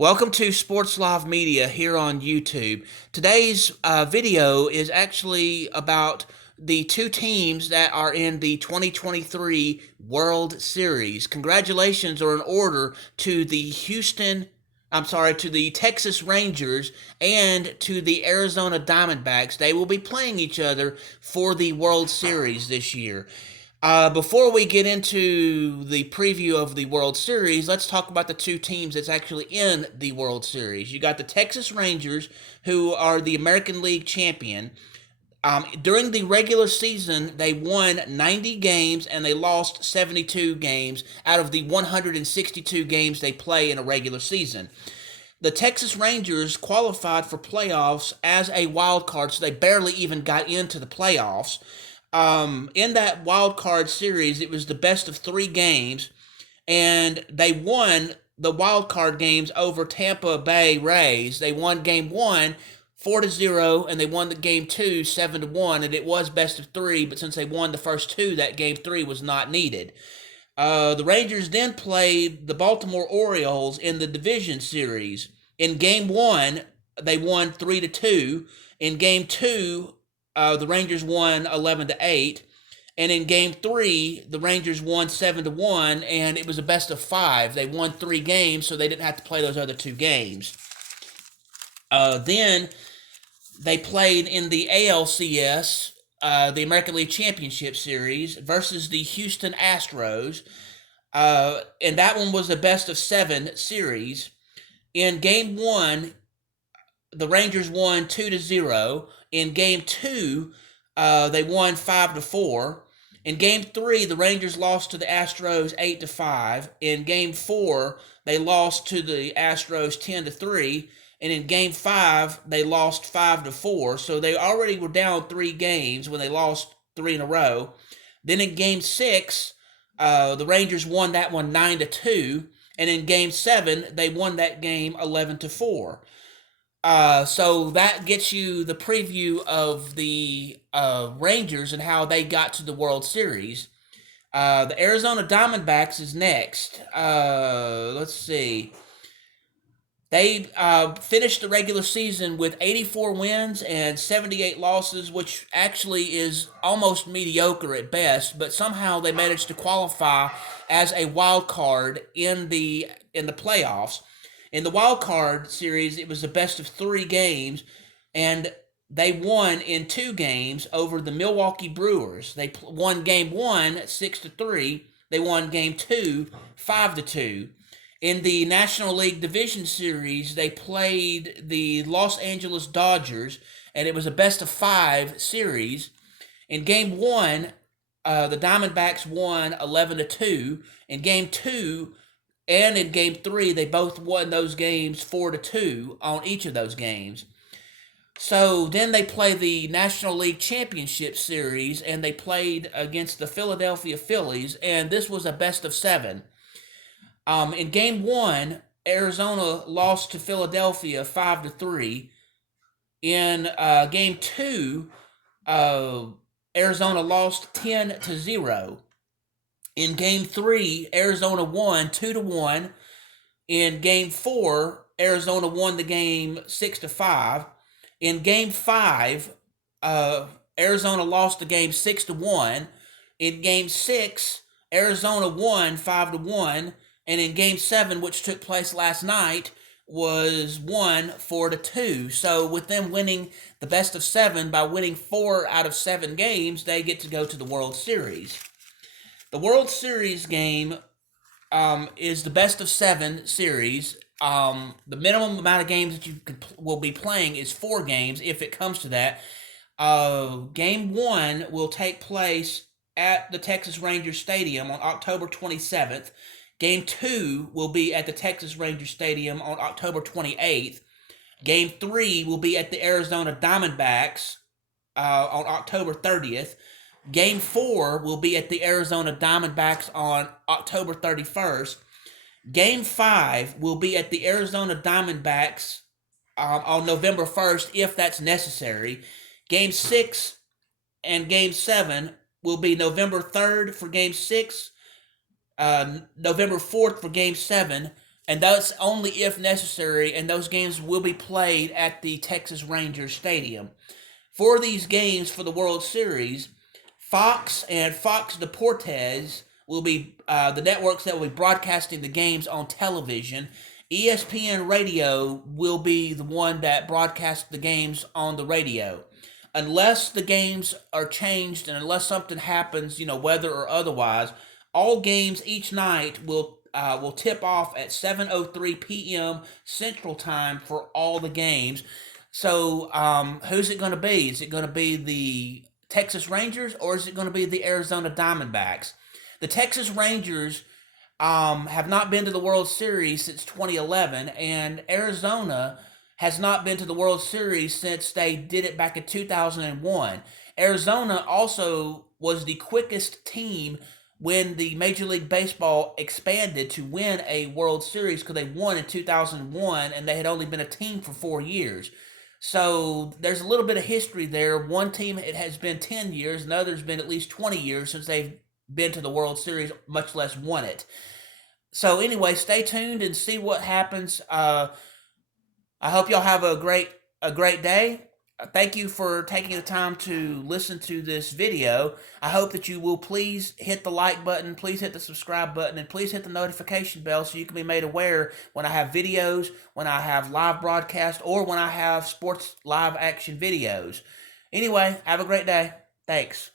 Welcome to Sports Live Media here on YouTube. Today's video is actually about the two teams that are in the 2023 World Series. Congratulations are in order to to the Texas Rangers and to the Arizona Diamondbacks. They will be playing each other for the World Series this year. Before we get into the preview of the World Series, let's talk about the two teams that's actually in the World Series. You got the Texas Rangers, who are the American League champion. During the regular season, they won 90 games and they lost 72 games out of the 162 games they play in a regular season. The Texas Rangers qualified for playoffs as a wild card, so they barely even got into the playoffs. In that wild card series, it was the best of three games, and they won the wild card games over Tampa Bay Rays. They won game one 4-0, and they won the game two 7-1, and it was best of three, but since they won the first two, that game three was not needed. The Rangers then played the Baltimore Orioles in the division series. In game one, they won 3-2. In game two, the Rangers won 11-8, and in Game 3, the Rangers won 7-1, and it was a best of five. They won three games, so they didn't have to play those other two games. Then they played in the ALCS, the American League Championship Series, versus the Houston Astros, and that one was a best of seven series. In Game 1, the Rangers won 2-0. In Game 2, they won 5-4. In Game 3, the Rangers lost to the Astros 8-5. In Game 4, they lost to the Astros 10-3. And in Game 5, they lost 5-4. So they already were down three games when they lost three in a row. Then in Game 6, the Rangers won that one 9-2. And in Game 7, they won that game 11-4. So that gets you the preview of the Rangers and how they got to the World Series. The Arizona Diamondbacks is next. Let's see. They finished the regular season with 84 wins and 78 losses, which actually is almost mediocre at best, but somehow they managed to qualify as a wild card in the playoffs. In the wild card series, it was the best of three games, and they won in two games over the Milwaukee Brewers. They won game one 6-3. They won game two 5-2. In the National League Division Series, they played the Los Angeles Dodgers, and it was a best of five series. In game one, the Diamondbacks won 11-2. In game two, and in Game 3, they both won those games 4-2 on each of those games. So then they play the National League Championship Series, and they played against the Philadelphia Phillies, and this was a best of seven. In Game 1, Arizona lost to Philadelphia 5-3. In Game 2, Arizona lost 10-0. In Game 3, Arizona won 2-1. In Game 4, Arizona won the game 6-5. In Game 5, Arizona lost the game 6-1. In Game 6, Arizona won 5-1. And in Game 7, which took place last night, was won 4-2. So with them winning the best of seven by winning 4 out of 7 games, they get to go to the World Series. The World Series game is the best of seven series. The minimum amount of games that you will be playing is 4 games, if it comes to that. Game 1 will take place at the Texas Rangers Stadium on October 27th. Game 2 will be at the Texas Rangers Stadium on October 28th. Game 3 will be at the Arizona Diamondbacks on October 30th. Game 4 will be at the Arizona Diamondbacks on October 31st. Game 5 will be at the Arizona Diamondbacks on November 1st, if that's necessary. Game 6 and Game 7 will be November 3rd for Game 6, November 4th for Game 7, and that's only if necessary, and those games will be played at the Texas Rangers Stadium. For these games for the World Series, Fox and Fox Deportes will be the networks that will be broadcasting the games on television. ESPN Radio will be the one that broadcasts the games on the radio. Unless the games are changed and unless something happens, weather or otherwise, all games each night will tip off at 7:03 p.m. Central Time for all the games. So, who's it going to be? Is it going to be the Texas Rangers or is it going to be the Arizona Diamondbacks? The Texas Rangers have not been to the World Series since 2011, and Arizona has not been to the World Series since they did it back in 2001. Arizona also was the quickest team when the Major League Baseball expanded to win a World Series because they won in 2001 and they had only been a team for 4 years. So there's a little bit of history there. One team, it has been 10 years, and others been at least 20 years since they've been to the World Series, much less won it. So anyway, stay tuned and see what happens. I hope y'all have a great day. Thank you for taking the time to listen to this video. I hope that you will please hit the like button, please hit the subscribe button, and please hit the notification bell so you can be made aware when I have videos, when I have live broadcasts, or when I have sports live action videos. Anyway, have a great day. Thanks.